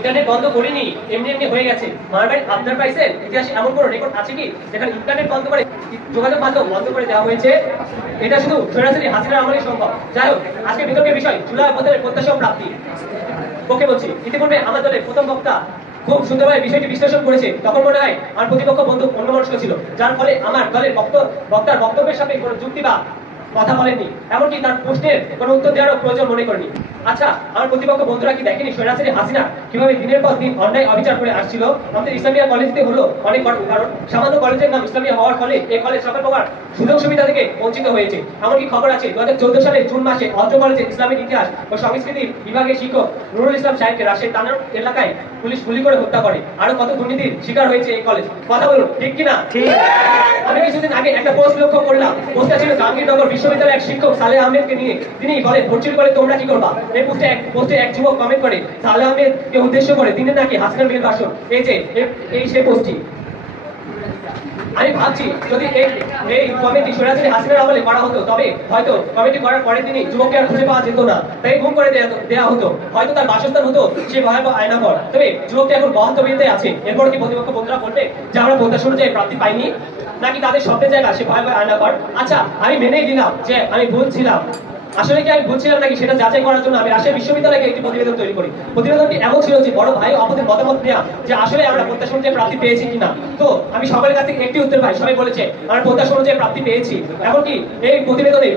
Internet বন্ধ করিনি, এমনি এমনি হয়ে গেছে। মারামারি আপনার পাইছেন? ইতিহাসে এমন কোনো রেকর্ড আছে কি যেখানে ইন্টারনেট বন্ধ করে যোগাযোগ মাধ্যম বন্ধ করে দেওয়া হয়েছে? এটা শুধু সরাসরি হাসিনার আমলেই সম্ভব। যাই হোক, আজকে বিতর্কের বিষয় জুলাই অভ্যুত্থানের প্রত্যাশা ও প্রাপ্তি। ওকে বলছি, ইতিপূর্বে আমার দলের প্রথম বক্তা খুব সুন্দরভাবে বিষয়টি বিশ্লেষণ করেছে। তখন মনে হয় আমার প্রতিপক্ষ বন্ধু অন্যমনস্ক ছিল, যার ফলে আমার দলের বক্তার বক্তব্যের সাথে কোনো যুক্তি বা কথা বলেননি, এমনকি তার প্রশ্নের কোনো উত্তর দেওয়ারও প্রয়োজন মনে করেনি। আচ্ছা, আমার প্রতিপক্ষ বন্ধুরা কি দেখেনি সরাসরি হাসিনা কিভাবে দিনের পর দিন অন্যায় অবিচার করে আসছিল? আমাদের ইসলামিয়া কলেজতে হলো অনেক কারণ সামান্য কলেজের নাম ইসলামিয়া হওয়ার ফলে এই কলেজ সকল প্রকার সুযোগ সুবিধা থেকে বঞ্চিত হয়েছে। এমনকি খবর আছে 2014 সালে জুন মাসে অত্র কলেজের ইসলামিক ইতিহাস ও সংস্কৃতি বিভাগের শিক্ষক নুরুল ইসলাম সাহেবকে রাজশাহীর তানোর এলাকায় পুলিশ গুলি করে হত্যা করে। আরো কত দুর্নীতির শিকার হয়েছে এই কলেজ, কথা বলুন ঠিক কিনা? আমি কিছুদিন আগে একটা পোস্ট লক্ষ্য করলাম। পোস্টটা ছিল জাহাঙ্গীরনগর বিশ্ববিদ্যালয়ের এক শিক্ষক সালেহ আহমেদকে নিয়ে। তিনি বলেন, ভর্তির করে তোমরা কি করবা? এই পোস্টে এক যুবক কমেন্ট করে সালেহ আহমেদকে উদ্দেশ্য করে তিনি নাকি হাসিনার বিল ভাষণ। এই যে এই সেই পোস্টটি। আমি ভাবছি যদি এই কমিটি সরাসরি হাসিনার আমলে করা হতো, তবে হয়তো কমিটি করার পরে তিনি যুবককে আর খুঁজে পাওয়া যেত না, তাই গুম করে দেওয়া হতো। হয়তো তার বাসস্থান হতো সে ভয়াবহ আয়নাঘর। তবে যুবকটি এখন বহন্ত বিরুদ্ধে আছে। এরপর কি প্রতিপক্ষ বন্ধুরা বলবে যে আমরা প্রত্যাশা অনুযায়ী প্রাপ্তি পাইনি, নাকি তাদের স্বপ্নের জায়গা সে ভয়াবহ আয়নাঘর? আচ্ছা, আমি মেনেই দিলাম যে আমি ভুল ছিলাম। আসলে কি আমি ভুলছিলাম নাকি সেটা যাচাই করার জন্য আমি রাজশাহী বিশ্ববিদ্যালয়ে একটি প্রতিবেদন তৈরি করি। প্রতিবেদনটি এমন ছিল যে বড় ভাই অপদের মতামত নেওয়া যে আসলে আমরা প্রত্যাশা অনুযায়ী প্রাপ্তি পেয়েছি কিনা। তো আমি সকলের কাছ থেকে একটি উত্তর পাই, সবাই বলেছে আমরা প্রত্যাশা অনুযায়ী প্রাপ্তি পেয়েছি। এমনকি এই প্রতিবেদনে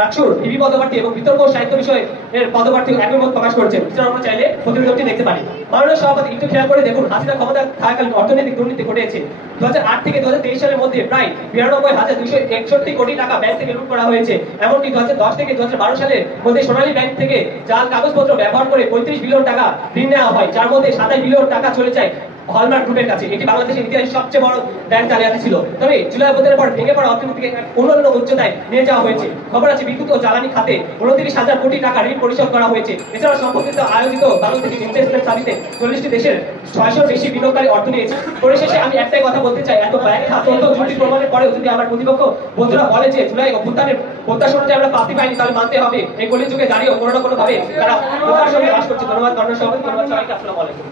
রাকসুর ডিবি পদপ্রার্থী এবং বিতর্ক সাহিত্য বিষয়ে এর পদপ্রার্থী একই মত প্রকাশ করেছেন। আমরা চাইলে প্রতিবেদনটি দেখতে পারি। মাননীয় সভাপতি, একটু খেয়াল করে দেখুন, হাসিনা ক্ষমতা থাকাকালীন অর্থনৈতিক দুর্নীতি ঘটেছে। 2008 থেকে 2023 সালের মধ্যে প্রায় 92,261 কোটি টাকা ব্যাংক থেকে লুট করা হয়েছে। এমনকি 2010 থেকে 2012 সালের মধ্যে সোনালী ব্যাংক থেকে জাল কাগজপত্র ব্যবহার করে 35 বিলিয়ন টাকা ঋণ নেওয়া হয়, যার মধ্যে 27 বিলিয়ন টাকা চলে যায় হলমার্ক গ্রুপের কাছে। এটি বাংলাদেশের ইতিহাসে সবচেয়ে বড় ব্যাংক জালিয়াতি ছিল। তবে জুলাই অভ্যুত্থানের পর ভেঙে পড়া অর্থনীতিকে অন্যান্য উচ্চতায় নিয়ে যাওয়া হয়েছে। খবর আছে বিদ্যুৎ ও জ্বালানি খাতে 29,000 কোটি টাকা ঋণ পরিশোধ করা হয়েছে। এছাড়াও সম্পর্কিত আয়োজিত বাংলাদেশের ইনভেস্টমেন্ট সামিটে 40টি দেশের 600 বেশি বিনিয়োগকারী অর্থ নিয়েছে। পরিশেষে আমি একটাই কথা বলতে চাই, এত ব্যাখ্যা তথ্য যুক্তি প্রমাণের পরেও যদি আমার প্রতিপক্ষ বন্ধুরা বলে যে জুলাই অভ্যুত্থানের প্রত্যাশা অনুযায়ী আমরা প্রাপ্তি পাইনি, তাহলে মানতে হবে এই কলির যুগে দাঁড়িয়েও কোনো না কোনো ভাবে তারা প্রত্যাশা বাস করছে। ধন্যবাদ মাননীয় সভাপতি, ধন্যবাদ সবাইকে। আসসালামু আলাইকুম।